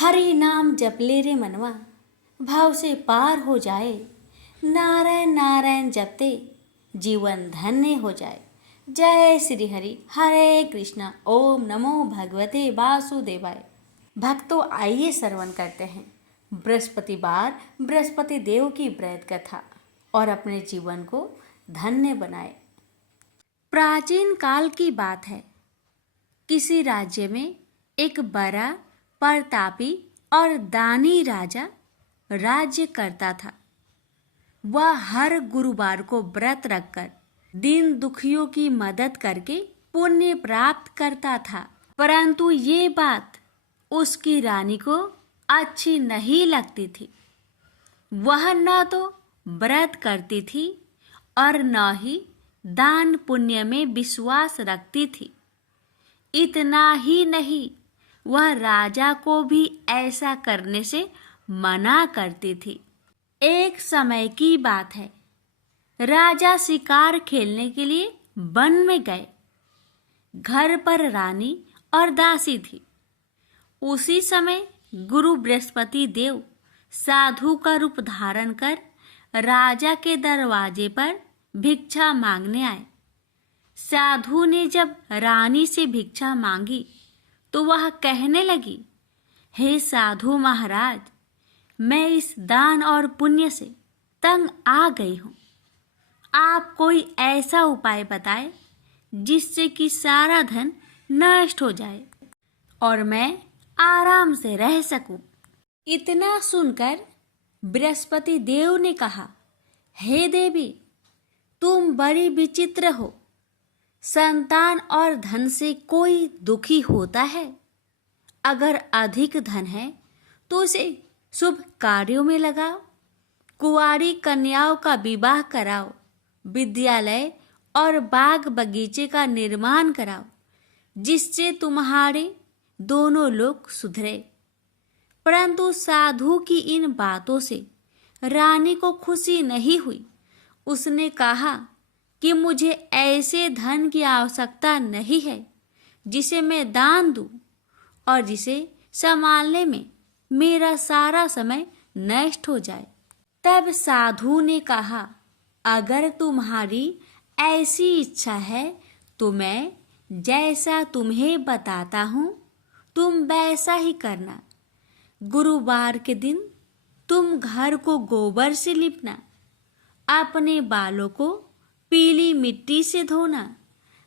हरि नाम जप ले रे मनवा, भाव से पार हो जाए। नारायण नारायण जपते जीवन धन्य हो जाए। जय श्री हरि। हरे कृष्णा। ओम नमो भगवते वासुदेवाय। भक्तों, आइए श्रवण करते हैं बृहस्पतिवार बृहस्पति देव की व्रत कथा और अपने जीवन को धन्य बनाए। प्राचीन काल की बात है। किसी राज्य में एक बड़ा प्रतापी और दानी राजा राज्य करता था। वह हर गुरुवार को व्रत रखकर दीन दुखियों की मदद करके पुण्य प्राप्त करता था। परंतु ये बात उसकी रानी को अच्छी नहीं लगती थी। वह न तो व्रत करती थी और न ही दान पुण्य में विश्वास रखती थी। इतना ही नहीं, वह राजा को भी ऐसा करने से मना करती थी। एक समय की बात है। राजा शिकार खेलने के लिए वन में गए। घर पर रानी और दासी थी। उसी समय गुरु बृहस्पति देव साधु का रूप धारण कर राजा के दरवाजे पर भिक्षा मांगने आए। साधु ने जब रानी से भिक्षा मांगी तो वह कहने लगी, हे साधु महाराज, मैं इस दान और पुण्य से तंग आ गई हूँ। आप कोई ऐसा उपाय बताएं जिससे कि सारा धन नष्ट हो जाए और मैं आराम से रह सकूं। इतना सुनकर बृहस्पति देव ने कहा, हे देवी, तुम बड़ी विचित्र हो। संतान और धन से कोई दुखी होता है? अगर अधिक धन है तो उसे शुभ कार्यों में लगाओ, कुंवारी कन्याओं का विवाह कराओ, विद्यालय और बाग बगीचे का निर्माण कराओ, जिससे तुम्हारे दोनों लोग सुधरे। परंतु साधु की इन बातों से रानी को खुशी नहीं हुई। उसने कहा कि मुझे ऐसे धन की आवश्यकता नहीं है जिसे मैं दान दूं और जिसे संभालने में मेरा सारा समय नष्ट हो जाए। तब साधु ने कहा, अगर तुम्हारी ऐसी इच्छा है तो मैं जैसा तुम्हें बताता हूँ तुम वैसा ही करना। गुरुवार के दिन तुम घर को गोबर से लिपना, अपने बालों को पीली मिट्टी से धोना,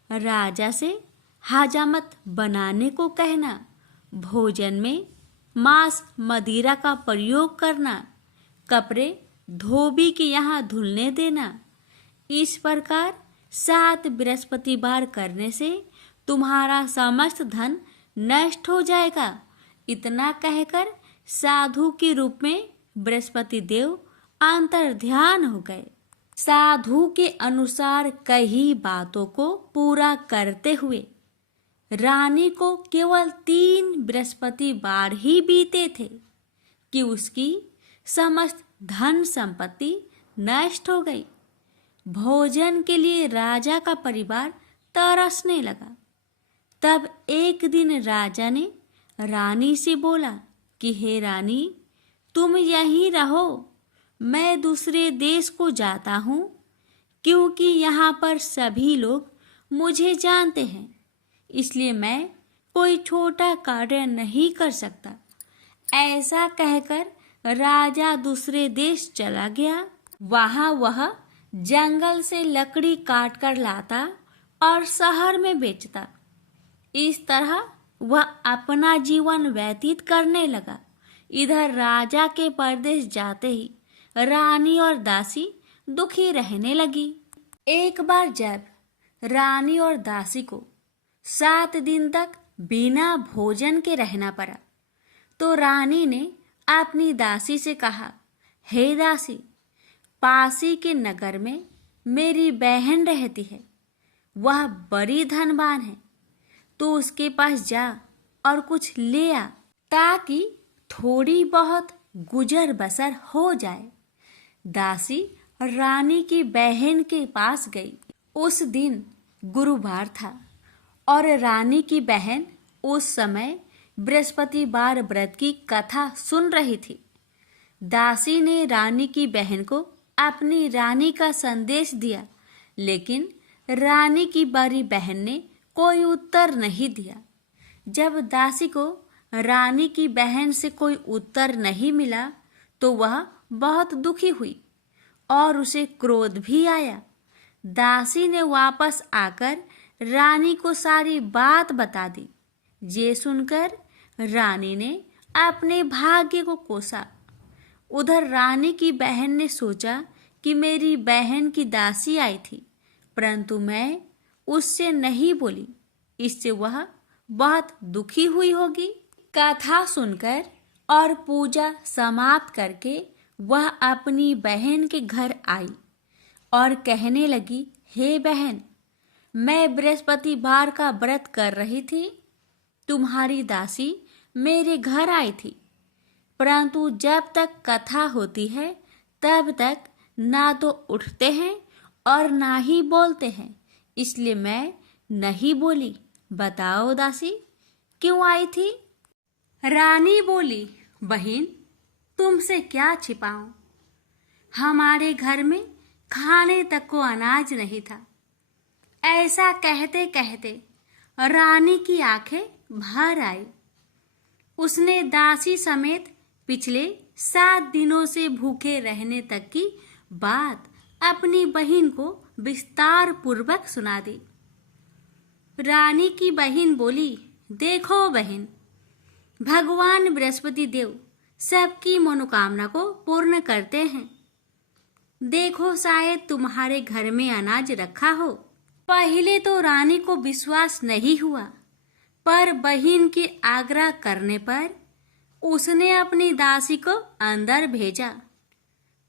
राजा से हजामत बनाने को कहना, भोजन में मांस मदिरा का प्रयोग करना, कपड़े धोबी के यहाँ धुलने देना। इस प्रकार 7 बृहस्पतिवार करने से तुम्हारा समस्त धन नष्ट हो जाएगा। इतना कहकर साधु के रूप में बृहस्पति देव अंतर्ध्यान हो गए। साधु के अनुसार कई बातों को पूरा करते हुए रानी को केवल 3 बृहस्पतिवार ही बीते थे कि उसकी समस्त धन संपत्ति नष्ट हो गई। भोजन के लिए राजा का परिवार तरसने लगा। तब एक दिन राजा ने रानी से बोला कि हे रानी, तुम यहीं रहो, मैं दूसरे देश को जाता हूँ, क्योंकि यहाँ पर सभी लोग मुझे जानते हैं, इसलिए मैं कोई छोटा कार्य नहीं कर सकता। ऐसा कहकर राजा दूसरे देश चला गया। वहाँ वह जंगल से लकड़ी काट कर लाता और शहर में बेचता। इस तरह वह अपना जीवन व्यतीत करने लगा। इधर राजा के परदेश जाते ही रानी और दासी दुखी रहने लगी। एक बार जब रानी और दासी को 7 दिन तक बिना भोजन के रहना पड़ा तो रानी ने अपनी दासी से कहा, हे दासी, पासी के नगर में मेरी बहन रहती है। वह बड़ी धनवान है, तो उसके पास जा और कुछ ले आ ताकि थोड़ी बहुत गुजर बसर हो जाए। दासी रानी की बहन के पास गई। उस दिन गुरुवार था और रानी की बहन उस समय बृहस्पतिवार व्रत की कथा सुन रही थी। दासी ने रानी की बहन को अपनी रानी का संदेश दिया, लेकिन रानी की बड़ी बहन ने कोई उत्तर नहीं दिया। जब दासी को रानी की बहन से कोई उत्तर नहीं मिला तो वह बहुत दुखी हुई और उसे क्रोध भी आया। दासी ने वापस आकर रानी को सारी बात बता दी। ये सुनकर रानी ने अपने भाग्य को कोसा। उधर रानी की बहन ने सोचा कि मेरी बहन की दासी आई थी, परंतु मैं उससे नहीं बोली, इससे वह बहुत दुखी हुई होगी। कथा सुनकर और पूजा समाप्त करके वह अपनी बहन के घर आई और कहने लगी, हे बहन, मैं बृहस्पतिवार का व्रत कर रही थी। तुम्हारी दासी मेरे घर आई थी, परंतु जब तक कथा होती है तब तक ना तो उठते हैं और ना ही बोलते हैं, इसलिए मैं नहीं बोली। बताओ दासी, क्यों आई थी? रानी बोली, बहन, तुमसे क्या छिपाऊं? हमारे घर में खाने तक को अनाज नहीं था। ऐसा कहते कहते रानी की आंखें भर आई। उसने दासी समेत पिछले 7 दिनों से भूखे रहने तक की बात अपनी बहन को विस्तार पूर्वक सुना दी। रानी की बहन बोली, देखो बहन, भगवान बृहस्पति देव सबकी मनोकामना को पूर्ण करते हैं। देखो, शायद तुम्हारे घर में अनाज रखा हो। पहले तो रानी को विश्वास नहीं हुआ, पर बहन के आग्रह करने पर उसने अपनी दासी को अंदर भेजा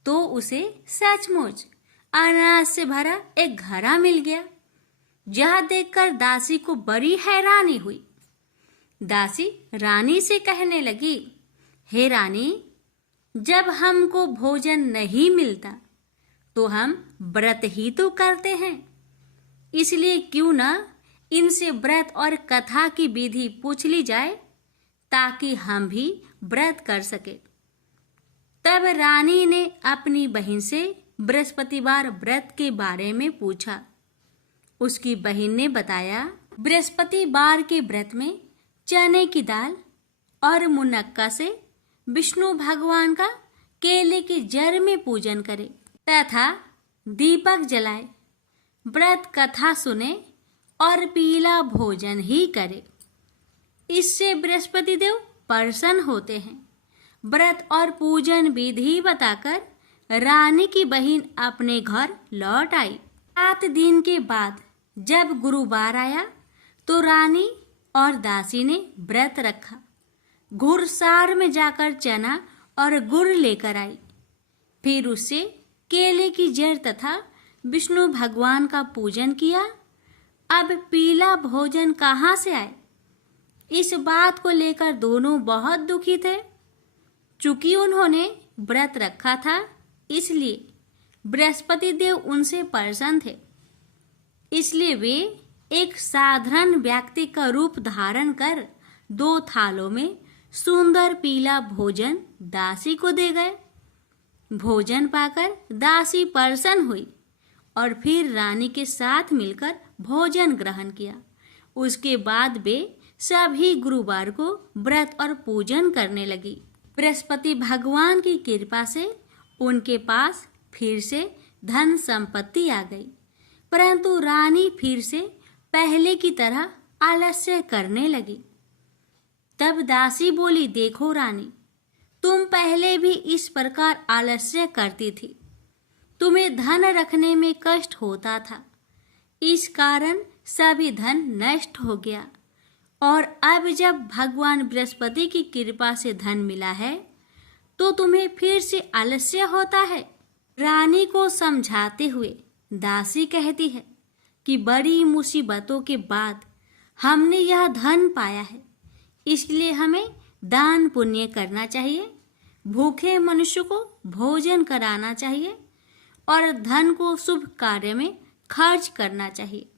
तो उसे सचमुच अनाज से भरा एक घड़ा मिल गया। यह देखकर दासी को बड़ी हैरानी हुई। दासी रानी से कहने लगी, हे रानी, जब हमको भोजन नहीं मिलता तो हम व्रत ही तो करते हैं, इसलिए क्यों न इनसे व्रत और कथा की विधि पूछ ली जाए ताकि हम भी व्रत कर सके। तब रानी ने अपनी बहन से बृहस्पतिवार व्रत के बारे में पूछा। उसकी बहन ने बताया, बृहस्पतिवार के व्रत में चने की दाल और मुनक्का से विष्णु भगवान का केले के जड़ में पूजन करे तथा दीपक जलाए, व्रत कथा सुने और पीला भोजन ही करे। इससे बृहस्पति देव प्रसन्न होते हैं। व्रत और पूजन विधि बताकर रानी की बहन अपने घर लौट आई। 7 दिन के बाद जब गुरुवार आया तो रानी और दासी ने व्रत रखा। घुड़सार में जाकर चना और गुड़ लेकर आई। फिर उससे केले की जड़ तथा विष्णु भगवान का पूजन किया। अब पीला भोजन कहाँ से आए? इस बात को लेकर दोनों बहुत दुखी थे। चूंकि उन्होंने व्रत रखा था, इसलिए बृहस्पति देव उनसे प्रसन्न थे। इसलिए वे एक साधारण व्यक्ति का रूप धारण कर 2 थालों में सुंदर पीला भोजन दासी को दे गए। भोजन पाकर दासी प्रसन्न हुई और फिर रानी के साथ मिलकर भोजन ग्रहण किया। उसके बाद वे सभी गुरुवार को व्रत और पूजन करने लगी। बृहस्पति भगवान की कृपा से उनके पास फिर से धन संपत्ति आ गई, परंतु रानी फिर से पहले की तरह आलस्य करने लगी। तब दासी बोली, देखो रानी, तुम पहले भी इस प्रकार आलस्य करती थी। तुम्हें धन रखने में कष्ट होता था, इस कारण सभी धन नष्ट हो गया, और अब जब भगवान बृहस्पति की कृपा से धन मिला है तो तुम्हें फिर से आलस्य होता है। रानी को समझाते हुए दासी कहती है कि बड़ी मुसीबतों के बाद हमने यह धन पाया है, इसलिए हमें दान पुण्य करना चाहिए, भूखे मनुष्य को भोजन कराना चाहिए और धन को शुभ कार्य में खर्च करना चाहिए,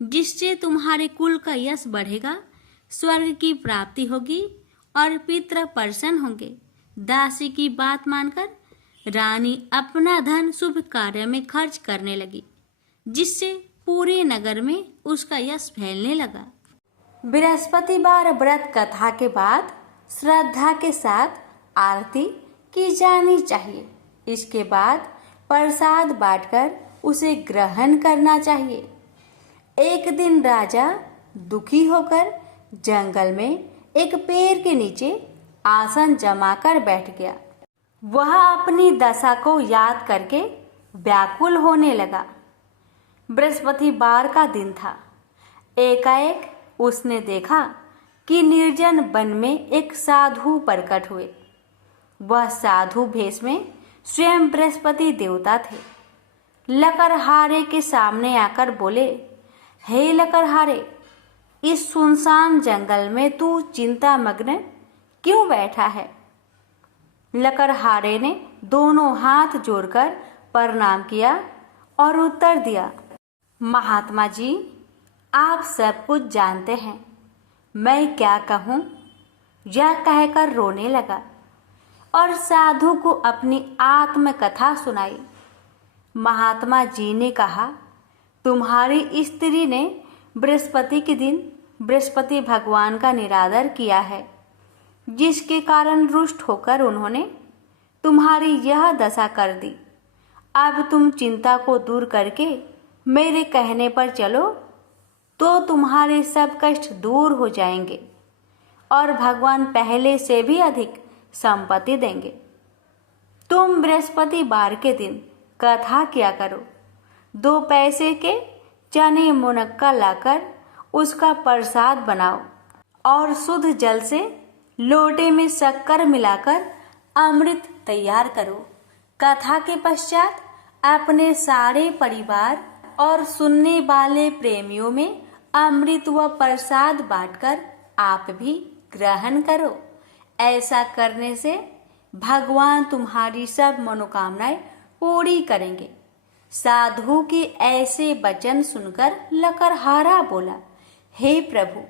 जिससे तुम्हारे कुल का यश बढ़ेगा स्वर्ग की प्राप्ति होगी और पितृ प्रसन्न होंगे। दासी की बात मानकर रानी अपना धन शुभ कार्य में खर्च करने लगी, जिससे पूरे नगर में उसका यश फैलने लगा। बृहस्पतिवार व्रत कथा के बाद श्रद्धा के साथ आरती की जानी चाहिए। इसके बाद प्रसाद बांटकर उसे ग्रहण करना चाहिए। एक दिन राजा दुखी होकर जंगल में एक पेड़ के नीचे आसन जमाकर बैठ गया। वह अपनी दशा को याद करके व्याकुल होने लगा। बृहस्पतिवार का दिन था। एकाएक उसने देखा कि निर्जन वन में एक साधु प्रकट हुए। वह साधु भेष में स्वयं बृहस्पति देवता थे। लकड़हारे के सामने आकर बोले, हे लकड़हारे, इस सुनसान जंगल में तू चिंता मग्न क्यों बैठा है? लकड़हारे ने दोनों हाथ जोड़कर प्रणाम किया और उत्तर दिया, महात्मा जी, आप सब कुछ जानते हैं, मैं क्या कहूँ? यह कहकर रोने लगा और साधु को अपनी आत्मकथा सुनाई। महात्मा जी ने कहा, तुम्हारी स्त्री ने बृहस्पति के दिन बृहस्पति भगवान का निरादर किया है, जिसके कारण रुष्ट होकर उन्होंने तुम्हारी यह दशा कर दी। अब तुम चिंता को दूर करके मेरे कहने पर चलो तो तुम्हारे सब कष्ट दूर हो जाएंगे और भगवान पहले से भी अधिक संपत्ति देंगे। तुम बृहस्पतिवार के दिन कथा किया करो। 2 पैसे के चने मुनक्का लाकर उसका प्रसाद बनाओ और शुद्ध जल से लोटे में शक्कर मिलाकर अमृत तैयार करो। कथा के पश्चात अपने सारे परिवार और सुनने वाले प्रेमियों में अमृत व प्रसाद बांटकर आप भी ग्रहण करो। ऐसा करने से भगवान तुम्हारी सब मनोकामनाएं पूरी करेंगे। साधु के ऐसे वचन सुनकर लकड़हारा बोला, हे प्रभु,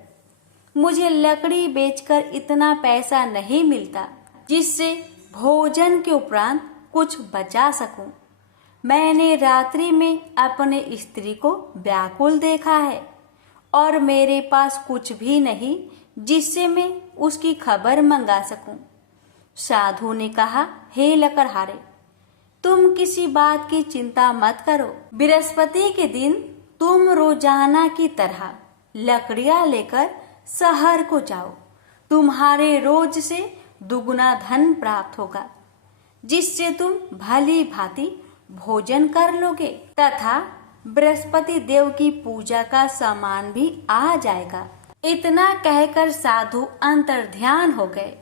मुझे लकड़ी बेचकर इतना पैसा नहीं मिलता जिससे भोजन के उपरांत कुछ बचा सकूं। मैंने रात्रि में अपने स्त्री को व्याकुल देखा है और मेरे पास कुछ भी नहीं जिससे मैं उसकी खबर मंगा सकूं। साधु ने कहा, हे लकड़हारे, तुम किसी बात की चिंता मत करो। बृहस्पति के दिन तुम रोजाना की तरह लकड़ियां लेकर शहर को जाओ। तुम्हारे रोज से दुगुना धन प्राप्त होगा, जिससे तुम भली भांति भोजन कर लोगे तथा बृहस्पति देव की पूजा का सामान भी आ जाएगा। इतना कहकर साधु अंतर्ध्यान हो गए।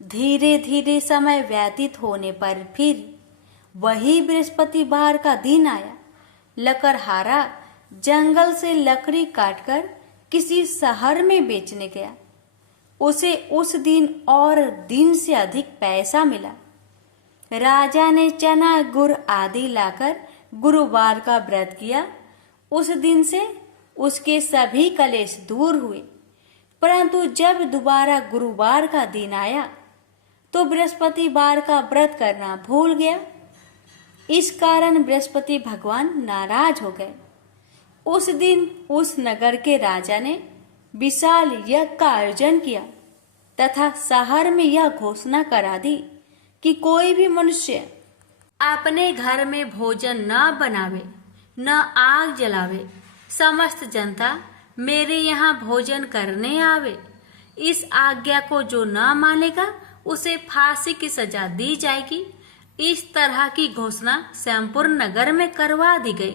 धीरे धीरे समय व्यतीत होने पर फिर वही बृहस्पतिवार का दिन आया। लकड़हारा जंगल से लकड़ी काटकर किसी शहर में बेचने गया। उसे उस दिन और दिन से अधिक पैसा मिला। राजा ने चना गुड़ आदि लाकर गुरुवार का व्रत किया। उस दिन से उसके सभी कलेश दूर हुए। परंतु जब दोबारा गुरुवार का दिन आया तो बृहस्पतिवार का व्रत करना भूल गया। इस कारण बृहस्पति भगवान नाराज हो गए। उस दिन उस नगर के राजा ने विशाल यज्ञ का आयोजन किया तथा शहर में यह घोषणा करा दी कि कोई भी मनुष्य अपने घर में भोजन न बनावे, न आग जलावे। समस्त जनता मेरे यहाँ भोजन करने आवे। इस आज्ञा को जो न मानेगा उसे फांसी की सजा दी जाएगी। इस तरह की घोषणा संपूर्ण नगर में करवा दी गई।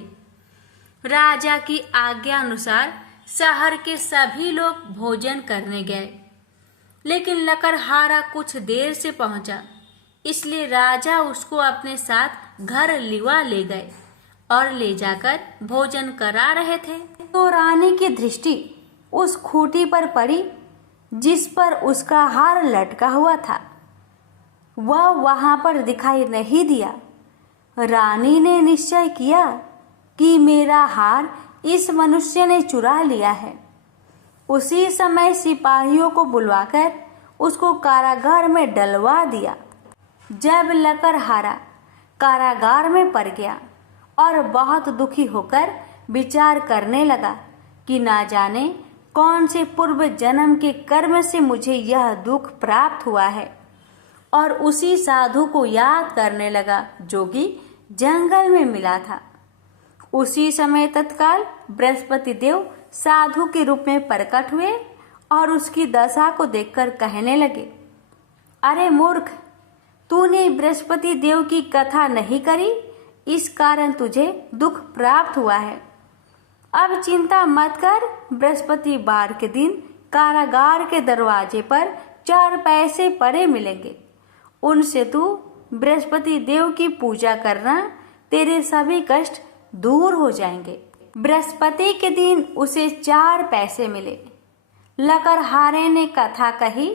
राजा की आज्ञा अनुसार शहर के सभी लोग भोजन करने गए, लेकिन लकड़हारा कुछ देर से पहुंचा, इसलिए राजा उसको अपने साथ घर लिवा ले गए और ले जाकर भोजन करा रहे थे तो रानी की दृष्टि उस खूंटी पर पड़ी जिस पर उसका हार लटका हुआ था। वह वहां पर दिखाई नहीं दिया। रानी ने निश्चय किया कि मेरा हार इस मनुष्य ने चुरा लिया है। उसी समय सिपाहियों को बुलवाकर उसको कारागार में डलवा दिया। जब लकड़हारा कारागार में पड़ गया और बहुत दुखी होकर विचार करने लगा कि ना जाने कौन से पूर्व जन्म के कर्म से मुझे यह दुख प्राप्त हुआ है, और उसी साधु को याद करने लगा जो कि जंगल में मिला था। उसी समय तत्काल बृहस्पति देव साधु के रूप में प्रकट हुए और उसकी दशा को देखकर कहने लगे, अरे मूर्ख, तूने बृहस्पति देव की कथा नहीं करी, इस कारण तुझे दुख प्राप्त हुआ है। अब चिंता मत कर, बृहस्पतिवार के दिन कारागार के दरवाजे पर 4 पैसे पड़े मिलेंगे, उनसे तू बृहस्पति देव की पूजा करना, तेरे सभी कष्ट दूर हो जाएंगे। बृहस्पति के दिन उसे 4 पैसे मिले। लकड़हारे ने कथा कही।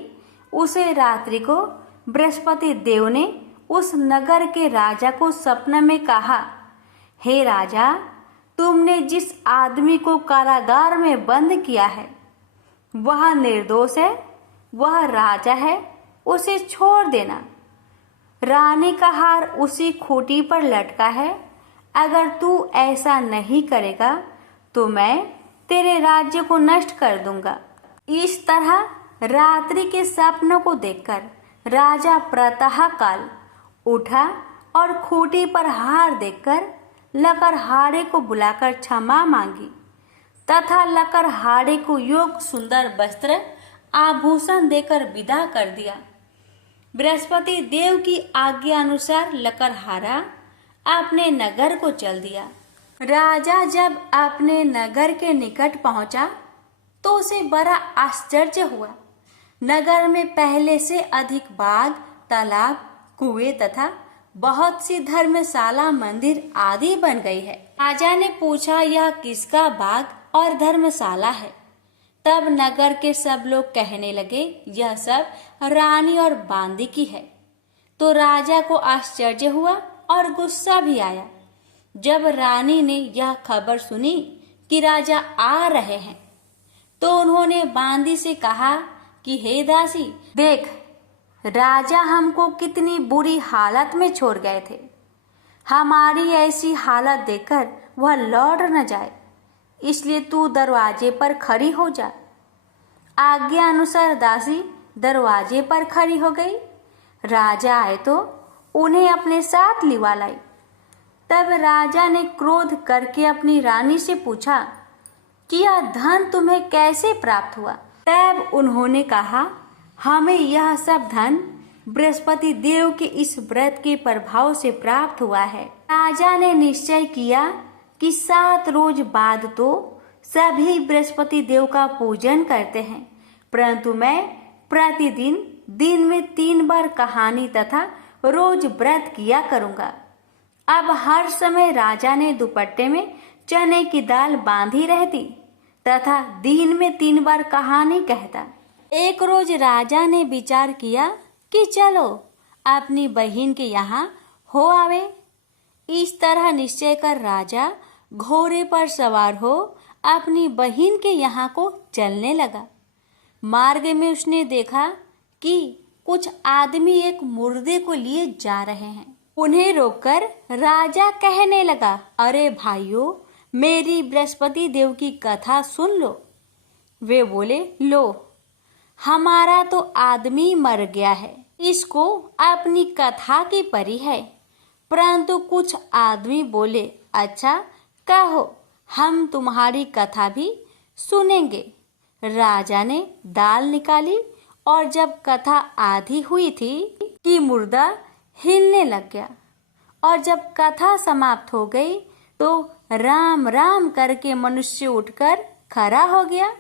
उसे रात्रि को बृहस्पति देव ने उस नगर के राजा को सपने में कहा, हे राजा, तुमने जिस आदमी को कारागार में बंद किया है वह निर्दोष है, वह राजा है, उसे छोड़ देना। रानी का हार उसी खूंटी पर लटका है, अगर तू ऐसा नहीं करेगा तो मैं तेरे राज्य को नष्ट कर दूंगा। इस तरह रात्रि के सपनों को देखकर राजा प्रातः काल उठा और खूंटी पर हार देखकर लकड़हारे को बुलाकर क्षमा मांगी तथा लकड़हारे को योग सुंदर वस्त्र आभूषण देकर विदा कर दिया। बृहस्पति देव की आज्ञा अनुसार लकड़हारा अपने नगर को चल दिया। राजा जब अपने नगर के निकट पहुंचा तो उसे बड़ा आश्चर्य हुआ। नगर में पहले से अधिक बाग, तालाब, कुएं तथा बहुत सी धर्मशाला, मंदिर आदि बन गई है। राजा ने पूछा, यह किसका बाग और धर्मशाला है? तब नगर के सब लोग कहने लगे, यह सब रानी और बांदी की है। तो राजा को आश्चर्य हुआ और गुस्सा भी आया। जब रानी ने यह खबर सुनी कि राजा आ रहे हैं तो उन्होंने बांदी से कहा कि हे दासी, देख, राजा हमको कितनी बुरी हालत में छोड़ गए थे। हमारी ऐसी हालत देखकर वह लौट न जाए, इसलिए तू दरवाजे पर खड़ी हो जा। आज्ञा अनुसार दासी दरवाजे पर खड़ी हो गई। राजा आए तो उन्हें अपने साथ लिवा लाई। तब राजा ने क्रोध करके अपनी रानी से पूछा कि यह धन तुम्हें कैसे प्राप्त हुआ? तब उन्होंने कहा, हमें यह सब धन बृहस्पति देव के इस व्रत के प्रभाव से प्राप्त हुआ है। राजा ने निश्चय किया कि 7 रोज बाद तो सभी बृहस्पति देव का पूजन करते हैं, परंतु मैं प्रतिदिन दिन में 3 बार कहानी तथा रोज व्रत किया करूंगा। अब हर समय राजा ने दुपट्टे में चने की दाल बांधी रहती तथा दिन में 3 बार कहानी कहता। एक रोज राजा ने विचार किया कि चलो अपनी बहन के यहाँ हो आवे। इस तरह निश्चय कर राजा घोड़े पर सवार हो अपनी बहन के यहाँ को चलने लगा। मार्ग में उसने देखा कि कुछ आदमी एक मुर्दे को लिए जा रहे हैं। उन्हें रोककर राजा कहने लगा, अरे भाइयों, मेरी बृहस्पति देव की कथा सुन लो। वे बोले, लो, हमारा तो आदमी मर गया है, इसको अपनी कथा की परी है। परंतु कुछ आदमी बोले, अच्छा कहो, हम तुम्हारी कथा भी सुनेंगे। राजा ने दाल निकाली और जब कथा आधी हुई थी कि मुर्दा हिलने लग गया, और जब कथा समाप्त हो गई तो राम राम करके मनुष्य उठकर खड़ा हो गया।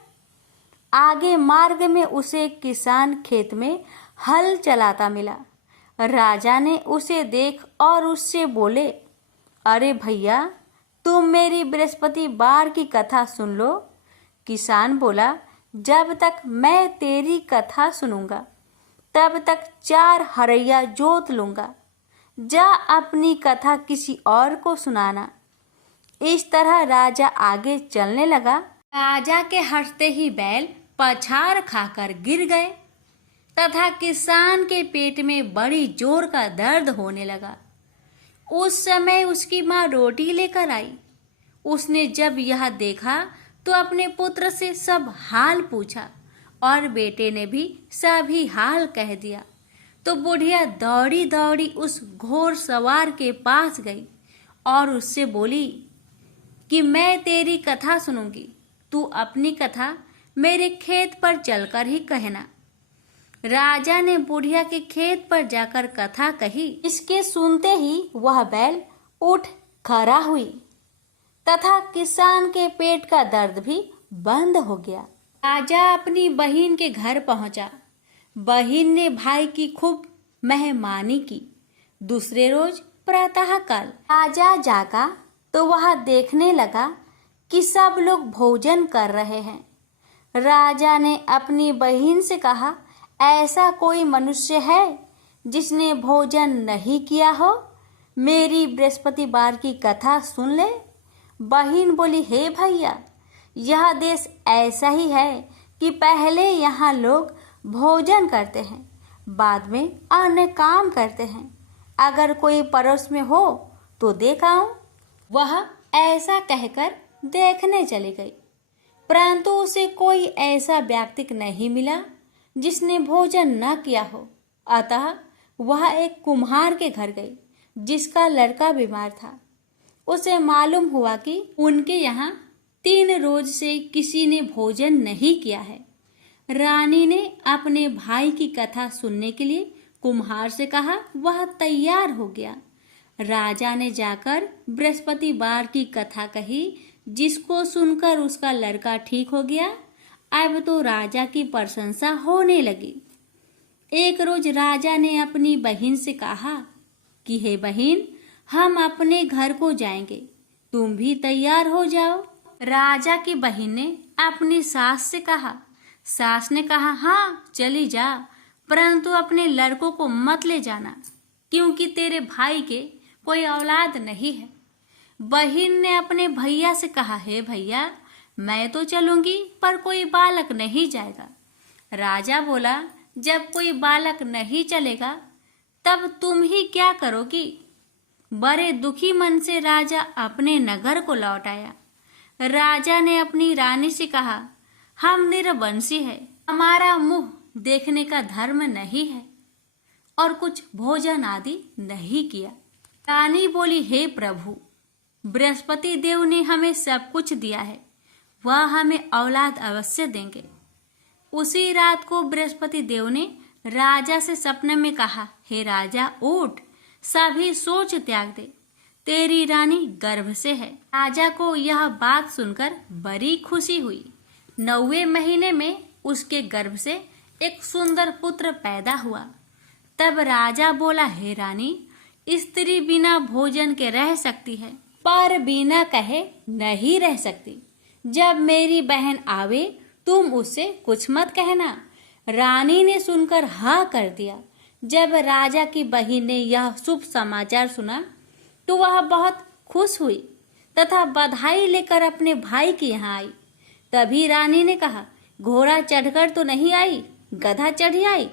आगे मार्ग में उसे एक किसान खेत में हल चलाता मिला। राजा ने उसे देख और उससे बोले, अरे भैया, तुम मेरी बृहस्पतिवार की कथा सुन लो। किसान बोला, जब तक मैं तेरी कथा सुनूंगा तब तक 4 हरैया जोत लूंगा। जा अपनी कथा किसी और को सुनाना। इस तरह राजा आगे चलने लगा। राजा के हंसते ही बैल पछाड़ खाकर गिर गए तथा किसान के पेट में बड़ी जोर का दर्द होने लगा। उस समय उसकी माँ रोटी लेकर आई। उसने जब यह देखा तो अपने पुत्र से सब हाल पूछा और बेटे ने भी सभी हाल कह दिया। तो बुढ़िया दौड़ी दौड़ी उस घोड़ सवार के पास गई और उससे बोली कि मैं तेरी कथा सुनूंगी, तू अपनी कथा मेरे खेत पर चलकर ही कहना। राजा ने बुढ़िया के खेत पर जाकर कथा कही। इसके सुनते ही वह बैल उठ खड़ा हुई तथा किसान के पेट का दर्द भी बंद हो गया। राजा अपनी बहन के घर पहुंचा। बहन ने भाई की खूब मेहमानी की। दूसरे रोज प्रातःकाल राजा जागा तो वह देखने लगा कि सब लोग भोजन कर रहे हैं। राजा ने अपनी बहन से कहा, ऐसा कोई मनुष्य है जिसने भोजन नहीं किया हो? मेरी बृहस्पतिवार की कथा सुन ले। बहन बोली, हे भैया, यह देश ऐसा ही है कि पहले यहाँ लोग भोजन करते हैं, बाद में अन्य काम करते हैं। अगर कोई पड़ोस में हो तो देख आऊं। वह ऐसा कहकर देखने चली गई, परंतु उसे कोई ऐसा व्यक्ति नहीं मिला जिसने भोजन न किया हो। अतः वह एक कुम्हार के घर गई जिसका लड़का बीमार था। उसे मालूम हुआ कि उनके यहाँ 3 रोज से किसी ने भोजन नहीं किया है। रानी ने अपने भाई की कथा सुनने के लिए कुम्हार से कहा। वह तैयार हो गया। राजा ने जाकर बृहस्पतिवार की कथा कही, जिसको सुनकर उसका लड़का ठीक हो गया। अब तो राजा की प्रशंसा होने लगी। एक रोज राजा ने अपनी बहन से कहा कि हे बहन, हम अपने घर को जाएंगे, तुम भी तैयार हो जाओ। राजा की बहन ने अपनी सास से कहा। सास ने कहा, हाँ चली जा, परंतु अपने लड़कों को मत ले जाना, क्योंकि तेरे भाई के कोई औलाद नहीं है। बहन ने अपने भैया से कहा, हे भैया, मैं तो चलूंगी पर कोई बालक नहीं जाएगा। राजा बोला, जब कोई बालक नहीं चलेगा तब तुम ही क्या करोगी? बड़े दुखी मन से राजा अपने नगर को लौट आया। राजा ने अपनी रानी से कहा, हम निरवंशी है, हमारा मुंह देखने का धर्म नहीं है और कुछ भोजन आदि नहीं किया। रानी बोली, हे प्रभु, बृहस्पति देव ने हमें सब कुछ दिया है, वह हमें औलाद अवश्य देंगे। उसी रात को बृहस्पति देव ने राजा से सपने में कहा, हे राजा, उठ, सभी सोच त्याग दे, तेरी रानी गर्भ से है। राजा को यह बात सुनकर बड़ी खुशी हुई। 9वें महीने में उसके गर्भ से एक सुंदर पुत्र पैदा हुआ। तब राजा बोला, हे रानी, स्त्री बिना भोजन के रह सकती है, पर बिना कहे नहीं रह सकती। जब मेरी बहन आवे तुम उससे कुछ मत कहना। रानी ने सुनकर हाँ कर दिया। जब राजा की बहन ने यह शुभ समाचार सुना तो वह बहुत खुश हुई तथा बधाई लेकर अपने भाई के यहाँ आई। तभी रानी ने कहा, घोड़ा चढ़कर तो नहीं आई, गधा चढ़ी आई।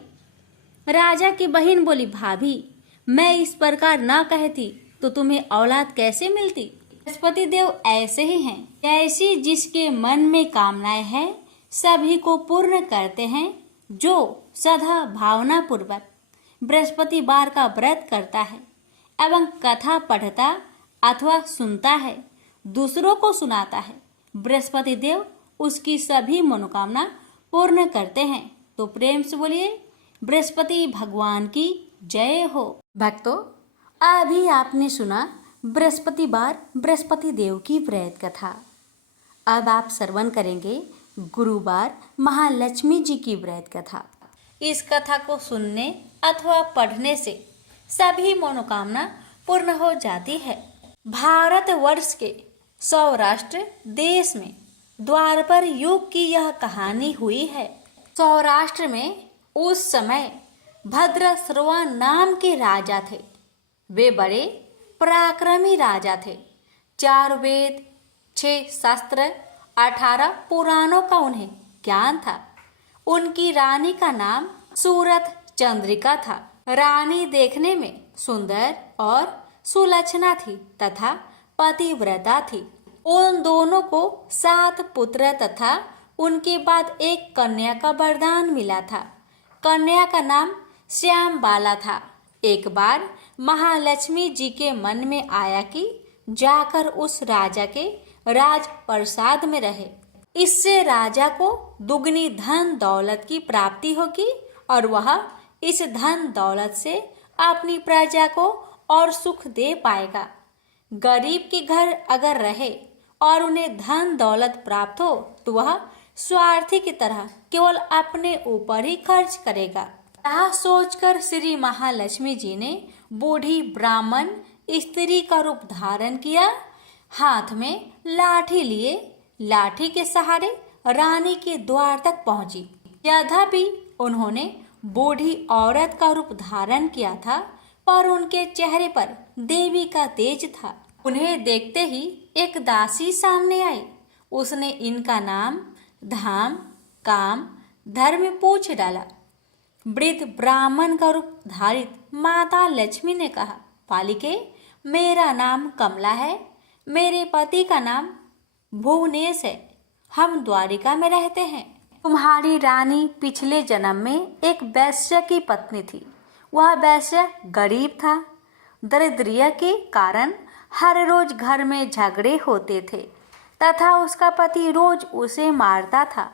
राजा की बहन बोली, भाभी, मैं इस प्रकार न कहती तो तुम्हें औलाद कैसे मिलती? बृहस्पति देव ऐसे ही हैं, जैसी जिसके मन में कामनाएं हैं सभी को पूर्ण करते हैं। जो सदा भावना पूर्वक बृहस्पतिवार का व्रत करता है एवं कथा पढ़ता अथवा सुनता है, दूसरों को सुनाता है, बृहस्पति देव उसकी सभी मनोकामना पूर्ण करते हैं। तो प्रेम से बोलिए, बृहस्पति भगवान की जय हो। भक्तों, अभी आपने सुना बृहस्पतिवार बृहस्पति देव की व्रत कथा। अब आप श्रवण करेंगे गुरुवार महालक्ष्मी जी की व्रत कथा। इस कथा को सुनने अथवा पढ़ने से सभी मनोकामना पूर्ण हो जाती है। भारत वर्ष के सौराष्ट्र देश में द्वापर युग की यह कहानी हुई है। सौराष्ट्र में उस समय भद्रश्रवा नाम के राजा थे। वे बड़े पराक्रमी राजा थे। 4 वेद, 6 शास्त्र, 18 पुराणों का उन्हें ज्ञान था। उनकी रानी का नाम सूरत चंद्रिका था। रानी देखने में सुंदर और सुलक्षणा थी तथा पतिव्रता थी। उन दोनों को 7 पुत्र तथा उनके बाद एक कन्या का वरदान मिला था। कन्या का नाम श्याम बाला था। एक बार महालक्ष्मी जी के मन में आया कि जाकर उस राजा के राजप्रसाद में रहे। इससे राजा को दुगनी धन दौलत की प्राप्ति होगी और वह इस धन दौलत से अपनी प्रजा को और सुख दे पाएगा। गरीब के घर अगर रहे और उन्हें धन दौलत प्राप्त हो तो वह स्वार्थी की तरह केवल अपने ऊपर ही खर्च करेगा। यह सोचकर श्री महालक्ष्मी जी ने बूढ़ी ब्राह्मण स्त्री का रूप धारण किया। हाथ में लाठी लिए लाठी के सहारे रानी के द्वार तक पहुंची। यद्यपि उन्होंने बूढ़ी औरत का रूप धारण किया था पर उनके चेहरे पर देवी का तेज था। उन्हें देखते ही एक दासी सामने आई। उसने इनका नाम, धाम, काम, धर्म पूछ डाला। वृद्ध ब्राह्मण का रूप धारित माता लक्ष्मी ने कहा, पालिके, मेरा नाम कमला है। मेरे पति का नाम भुवनेश है। हम द्वारिका में रहते हैं। तुम्हारी रानी पिछले जन्म में एक वैश्य की पत्नी थी। वह वैश्य गरीब था। दरिद्रता के कारण हर रोज घर में झगड़े होते थे तथा उसका पति रोज उसे मारता था।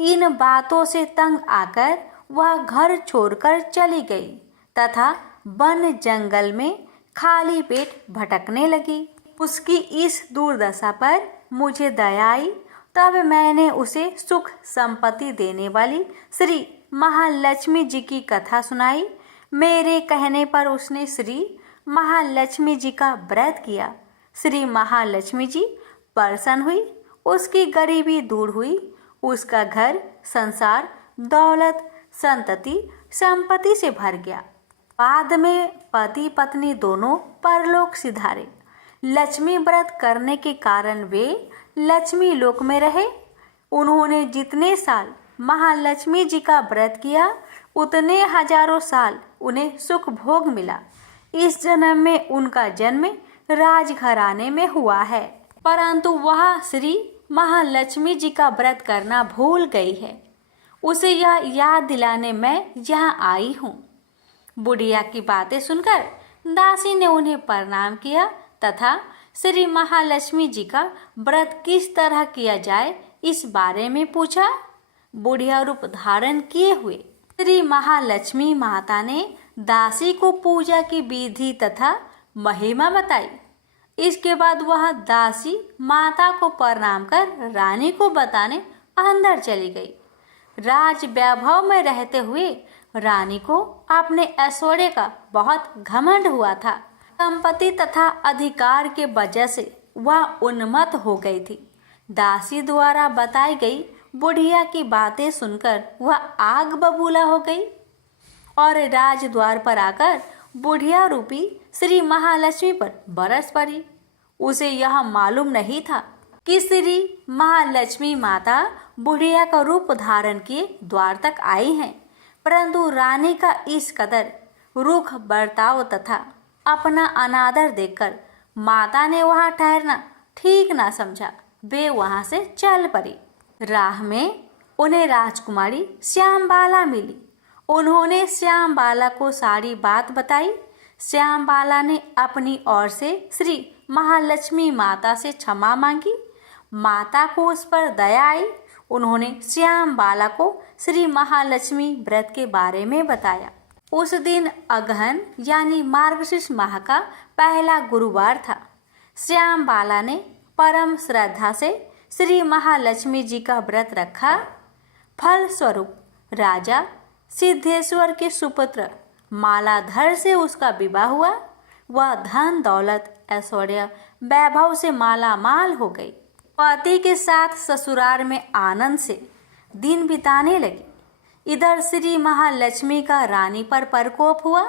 इन बातों से तंग आकर वह घर छोड़कर चली गई तथा वन जंगल में खाली पेट भटकने लगी। उसकी इस दुर्दशा पर मुझे दया आई। तब मैंने उसे सुख संपत्ति देने वाली श्री महालक्ष्मी जी की कथा सुनाई। मेरे कहने पर उसने श्री महालक्ष्मी जी का व्रत किया। श्री महालक्ष्मी जी प्रसन्न हुई। उसकी गरीबी दूर हुई। उसका घर संसार दौलत संतति संपत्ति से भर गया। बाद में पति पत्नी दोनों परलोक सिधारे। लक्ष्मी व्रत करने के कारण वे लक्ष्मी लोक में रहे। उन्होंने जितने साल महालक्ष्मी जी का व्रत किया उतने हजारों साल उन्हें सुख भोग मिला। इस जन्म में उनका जन्म राजघराने में हुआ है, परंतु वह श्री महालक्ष्मी जी का व्रत करना भूल गई है। उसे यह याद दिलाने मैं यहाँ आई हूँ। बुढ़िया की बातें सुनकर दासी ने उन्हें प्रणाम किया तथा श्री महालक्ष्मी जी का व्रत किस तरह किया जाए इस बारे में पूछा। बुढ़िया रूप धारण किए हुए श्री महालक्ष्मी माता ने दासी को पूजा की विधि तथा महिमा बताई। इसके बाद वह दासी माता को प्रणाम कर रानी को बताने अंदर चली गई। राज वैभव में रहते हुए रानी को अपने ऐश्वर्य का बहुत घमंड हुआ था। संपत्ति तथा अधिकार के वजह से वह उन्मत्त हो गई थी। दासी द्वारा बताई गई बुढ़िया की बातें सुनकर वह आग बबूला हो गई और राजद्वार पर आकर बुढ़िया रूपी श्री महालक्ष्मी पर बरस पड़ी। उसे यह मालूम नहीं था कि श्री महालक्ष्मी माता बुढ़िया का रूप धारण किए द्वार तक आई हैं, परंतु रानी का इस कदर रूख बर्ताव तथा अपना अनादर देखकर माता ने वहां ठहरना ठीक ना समझा। वे वहां से चल पड़ी। राह में उन्हें राजकुमारी श्यामबाला मिली। उन्होंने श्यामबाला को सारी बात बताई। श्यामबाला ने अपनी ओर से श्री महालक्ष्मी माता से क्षमा मांगी। माता को उस पर दया आई। उन्होंने श्यामबाला को श्री महालक्ष्मी व्रत के बारे में बताया। उस दिन अगहन यानी मार्गशीर्ष माह का पहला गुरुवार था। श्यामबाला ने परम श्रद्धा से श्री महालक्ष्मी जी का व्रत रखा। फल स्वरूप राजा सिद्धेश्वर के सुपुत्र मालाधर से उसका विवाह हुआ। वह धन दौलत ऐश्वर्य वैभव से माला माल हो गई। पति के साथ ससुराल में आनंद से दिन बिताने लगी। इधर श्री महालक्ष्मी का रानी पर प्रकोप हुआ।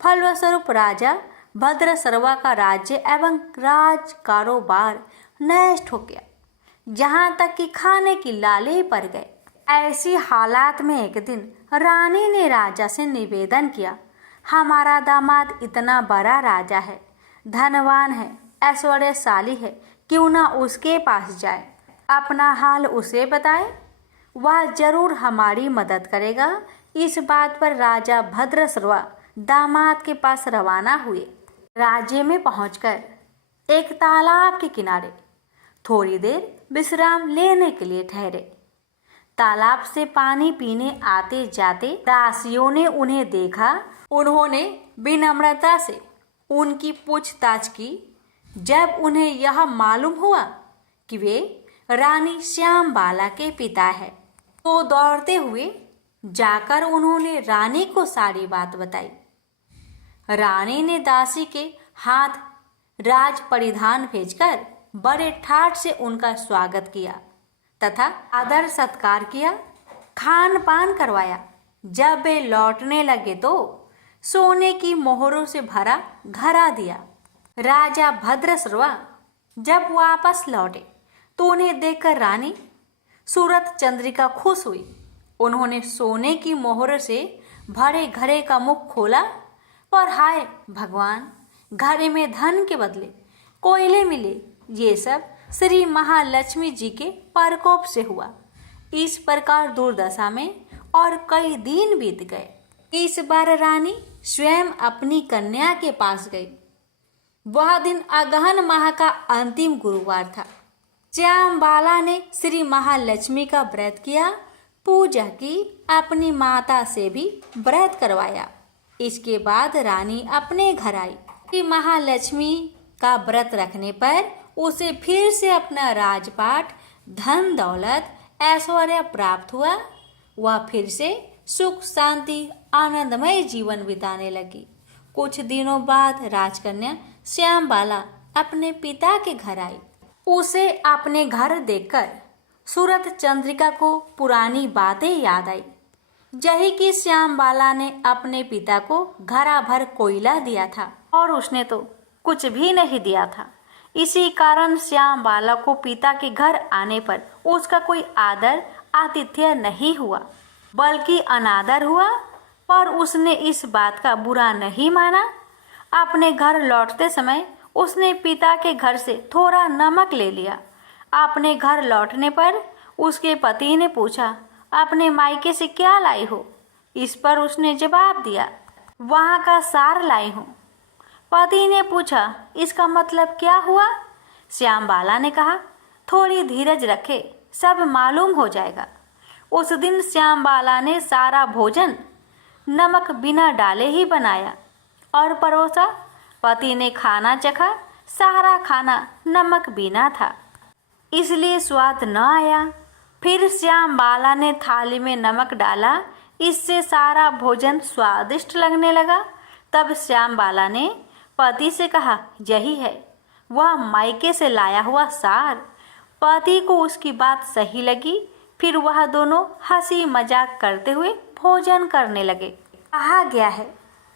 फलस्वरूप राजा भद्रसर्वा का राज्य एवं राज कारोबार नष्ट हो गया। यहाँ तक कि खाने की लाले पड़ गए। ऐसी हालात में एक दिन रानी ने राजा से निवेदन किया, हमारा दामाद इतना बड़ा राजा है, धनवान है, ऐश्वर्यशाली है, क्यों ना उसके पास जाए, अपना हाल उसे बताए, वह जरूर हमारी मदद करेगा। इस बात पर राजा भद्रश्रवा दामाद के पास रवाना हुए। राज्य में पहुंचकर एक तालाब के किनारे थोड़ी देर विश्राम लेने के लिए ठहरे। तालाब से पानी पीने आते जाते दासियों ने उन्हें देखा। उन्होंने विनम्रता से उनकी पूछताछ की। जब उन्हें यह मालूम हुआ कि वे रानी श्यामबाला के पिता है, तो दौड़ते हुए जाकर उन्होंने रानी को सारी बात बताई। रानी ने दासी के हाथ राज परिधान भेजकर बड़े ठाट से उनका स्वागत किया तथा आदर सत्कार किया, खान पान करवाया। जब वे लौटने लगे तो सोने की मोहरों से भरा घड़ा दिया। राजा भद्रश्रवा जब वापस लौटे तो उन्हें देखकर रानी सूरत चंद्रिका खुश हुई। उन्होंने सोने की मोहर से भरे घड़े का मुख खोला, पर हाय भगवान, घड़े में धन के बदले कोयले मिले। ये सब श्री महालक्ष्मी जी के प्रकोप से हुआ। इस प्रकार दुर्दशा में और कई दिन बीत गए। इस बार रानी स्वयं अपनी कन्या के पास गई। वह दिन अगहन माह का अंतिम गुरुवार था। श्यामबाला ने श्री महालक्ष्मी का व्रत किया, पूजा की, अपनी माता से भी व्रत करवाया। इसके बाद रानी अपने घर आई। श्री महालक्ष्मी का व्रत रखने पर उसे फिर से अपना राजपाट, धन दौलत, ऐश्वर्य प्राप्त हुआ। वह फिर से सुख शांति आनंदमय जीवन बिताने लगी। कुछ दिनों बाद राजकन्या श्यामबाला अपने पिता के घर आई। उसे अपने घर देखकर सूरत चंद्रिका को पुरानी बातें याद आई। यही कि श्यामबाला ने अपने पिता को घड़ा भर कोयला दिया था और उसने तो कुछ भी नहीं दिया था। इसी कारण श्यामबाला को पिता के घर आने पर उसका कोई आदर आतिथ्य नहीं हुआ, बल्कि अनादर हुआ। पर उसने इस बात का बुरा नहीं माना। अपने घर लौटते समय उसने पिता के घर से थोड़ा नमक ले लिया। अपने घर लौटने पर उसके पति ने पूछा, अपने मायके से क्या लाई हो? इस पर उसने जवाब दिया, वहाँ का सार लाई हूँ। पति ने पूछा, इसका मतलब क्या हुआ? श्यामबाला ने कहा, थोड़ी धीरज रखे, सब मालूम हो जाएगा। उस दिन श्यामबाला ने सारा भोजन नमक बिना डाले ही बनाया और परोसा। पति ने खाना चखा, सारा खाना नमक बिना था, इसलिए स्वाद न आया। फिर श्यामबाला ने थाली में नमक डाला, इससे सारा भोजन स्वादिष्ट लगने लगा। तब श्यामबाला ने पति से कहा, यही है वह मायके से लाया हुआ सार। पति को उसकी बात सही लगी। फिर वह दोनों हंसी मजाक करते हुए भोजन करने लगे। कहा गया है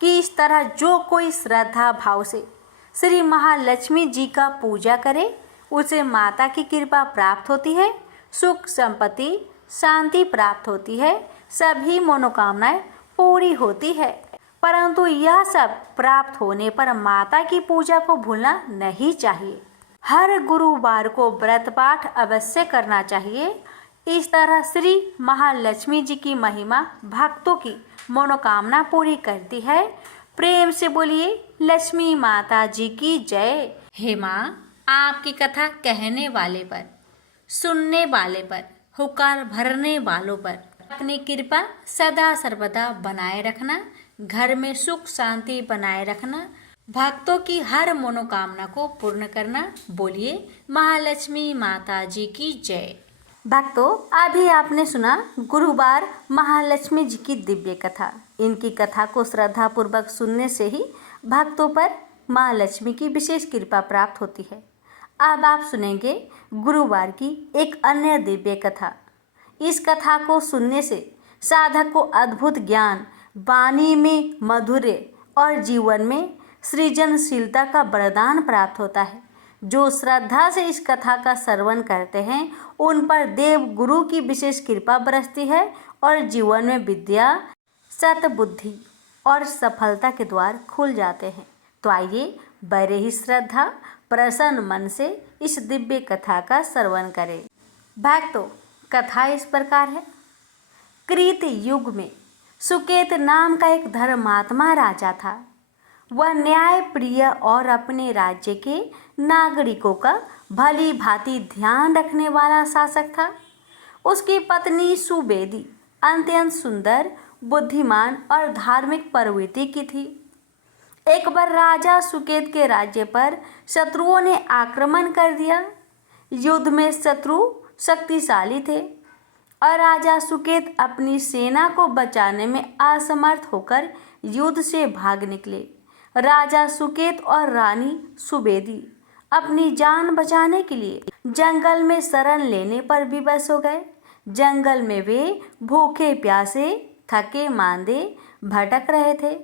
कि इस तरह जो कोई श्रद्धा भाव से श्री महालक्ष्मी जी का पूजा करे, उसे माता की कृपा प्राप्त होती है, सुख संपत्ति शांति प्राप्त होती है, सभी मनोकामनाएं पूरी होती है। परंतु यह सब प्राप्त होने पर माता की पूजा को भूलना नहीं चाहिए। हर गुरुवार को व्रत पाठ अवश्य करना चाहिए। इस तरह श्री महालक्ष्मी जी की महिमा भक्तों की मनोकामना पूरी करती है। प्रेम से बोलिए लक्ष्मी माता जी की जय। हे माँ, आपकी कथा कहने वाले पर, सुनने वाले पर, हुकार भरने वालों पर अपनी कृपा सदा सर्वदा बनाए रखना, घर में सुख शांति बनाए रखना, भक्तों की हर मनोकामना को पूर्ण करना। बोलिए महालक्ष्मी माता जी की जय। भक्तों, अभी आपने सुना गुरुवार महालक्ष्मी जी की दिव्य कथा। इनकी कथा को श्रद्धा पूर्वक सुनने से ही भक्तों पर माँ लक्ष्मी की विशेष कृपा प्राप्त होती है। अब आप सुनेंगे गुरुवार की एक अन्य दिव्य कथा। इस कथा को सुनने से साधक को अद्भुत ज्ञान, वाणी में माधुर्य और जीवन में सृजनशीलता का वरदान प्राप्त होता है। जो श्रद्धा से इस कथा का श्रवण करते हैं उन पर देव गुरु की विशेष कृपा बरसती है और जीवन में विद्या, सतबुद्धि और सफलता के द्वार खुल जाते हैं। तो आइए बड़े ही श्रद्धा प्रसन्न मन से इस दिव्य कथा का श्रवण करें। भक्तों, कथा इस प्रकार है। कृत युग में सुकेत नाम का एक धर्मात्मा राजा था। वह न्याय प्रिय और अपने राज्य के नागरिकों का भली भांति ध्यान रखने वाला शासक था। उसकी पत्नी सुबेदी अत्यंत सुंदर, बुद्धिमान और धार्मिक प्रवृत्ति की थी। एक बार राजा सुकेत के राज्य पर शत्रुओं ने आक्रमण कर दिया। युद्ध में शत्रु शक्तिशाली थे और राजा सुकेत अपनी सेना को बचाने में असमर्थ होकर युद्ध से भाग निकले। राजा सुकेत और रानी सुबेदी अपनी जान बचाने के लिए जंगल में शरण लेने पर विवश हो गए। जंगल में वे भूखे प्यासे, थके मांदे भटक रहे थे।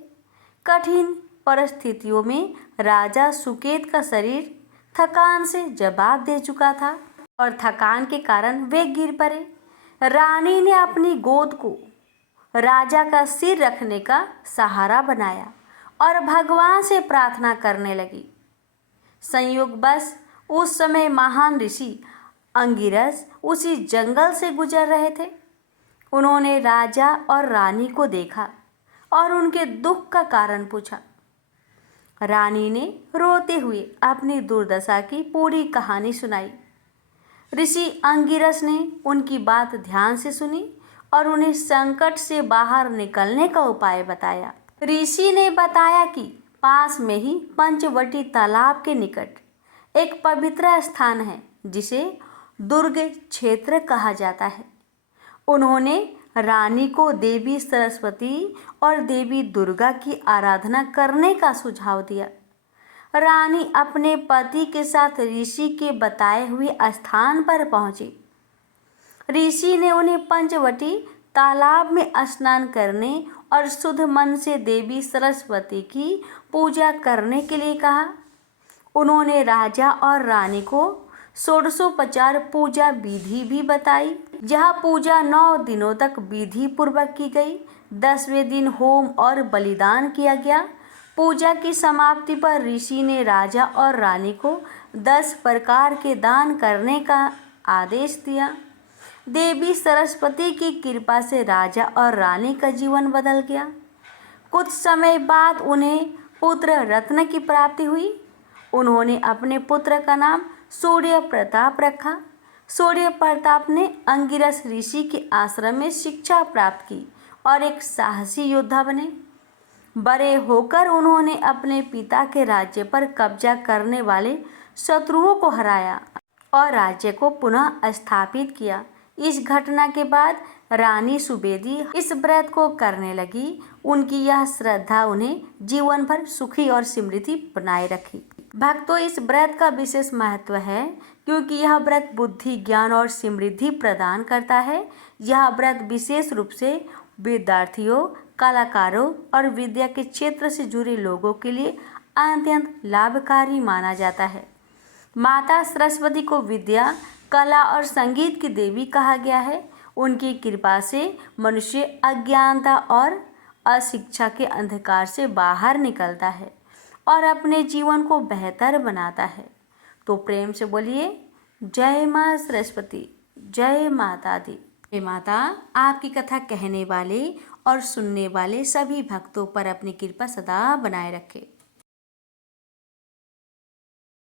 कठिन परिस्थितियों में राजा सुकेत का शरीर थकान से जवाब दे चुका था और थकान के कारण वे गिर पड़े। रानी ने अपनी गोद को राजा का सिर रखने का सहारा बनाया और भगवान से प्रार्थना करने लगी। संयोगवश उस समय महान ऋषि अंगिरस उसी जंगल से गुजर रहे थे। उन्होंने राजा और रानी को देखा और उनके दुख का कारण पूछा। रानी ने रोते हुए अपनी दुर्दशा की पूरी कहानी सुनाई। ऋषि अंगिरस ने उनकी बात ध्यान से सुनी और उन्हें संकट से बाहर निकलने का उपाय बताया। ऋषि ने बताया कि पास में ही पंचवटी तालाब के निकट एक पवित्र स्थान है जिसे दुर्ग क्षेत्र कहा जाता है। उन्होंने रानी को देवी सरस्वती और देवी दुर्गा की आराधना करने का सुझाव दिया। रानी अपने पति के साथ ऋषि के बताए हुए स्थान पर पहुंची। ऋषि ने उन्हें पंचवटी तालाब में स्नान करने और शुद्ध मन से देवी सरस्वती की पूजा करने के लिए कहा। उन्होंने राजा और रानी को षोडशोपचार पूजा विधि भी बताई। यह पूजा 9 दिनों तक विधि पूर्वक की गई। 10वें दिन होम और बलिदान किया गया। पूजा की समाप्ति पर ऋषि ने राजा और रानी को 10 प्रकार के दान करने का आदेश दिया। देवी सरस्वती की कृपा से राजा और रानी का जीवन बदल गया। कुछ समय बाद उन्हें पुत्र रत्न की प्राप्ति हुई। उन्होंने अपने पुत्र का नाम सूर्य प्रताप रखा। सूर्य प्रताप ने अंगिरस ऋषि के आश्रम में शिक्षा प्राप्त की और एक साहसी योद्धा बने। बड़े होकर उन्होंने अपने पिता के राज्य पर कब्जा करने वाले शत्रुओं को हराया और राज्य को पुनः स्थापित किया। इस घटना के बाद रानी सुबेदी इस व्रत को करने लगी। उनकी यह श्रद्धा उन्हें जीवन भर सुखी और समृद्धि बनाए रखी। भक्तों, इस व्रत का विशेष महत्व है क्योंकि यह व्रत बुद्धि, ज्ञान और समृद्धि प्रदान करता है। यह व्रत विशेष रूप से विद्यार्थियों, कलाकारों और विद्या के क्षेत्र से जुड़े लोगों के लिए अत्यंत लाभकारी माना जाता है। माता सरस्वती को विद्या, कला और संगीत की देवी कहा गया है। उनकी कृपा से मनुष्य अज्ञानता और अशिक्षा के अंधकार से बाहर निकलता है और अपने जीवन को बेहतर बनाता है। तो प्रेम से बोलिए, जय माँ सरस्वती, जय माता दी। हे माता, आपकी कथा कहने वाले और सुनने वाले सभी भक्तों पर अपनी कृपा सदा बनाए रखे।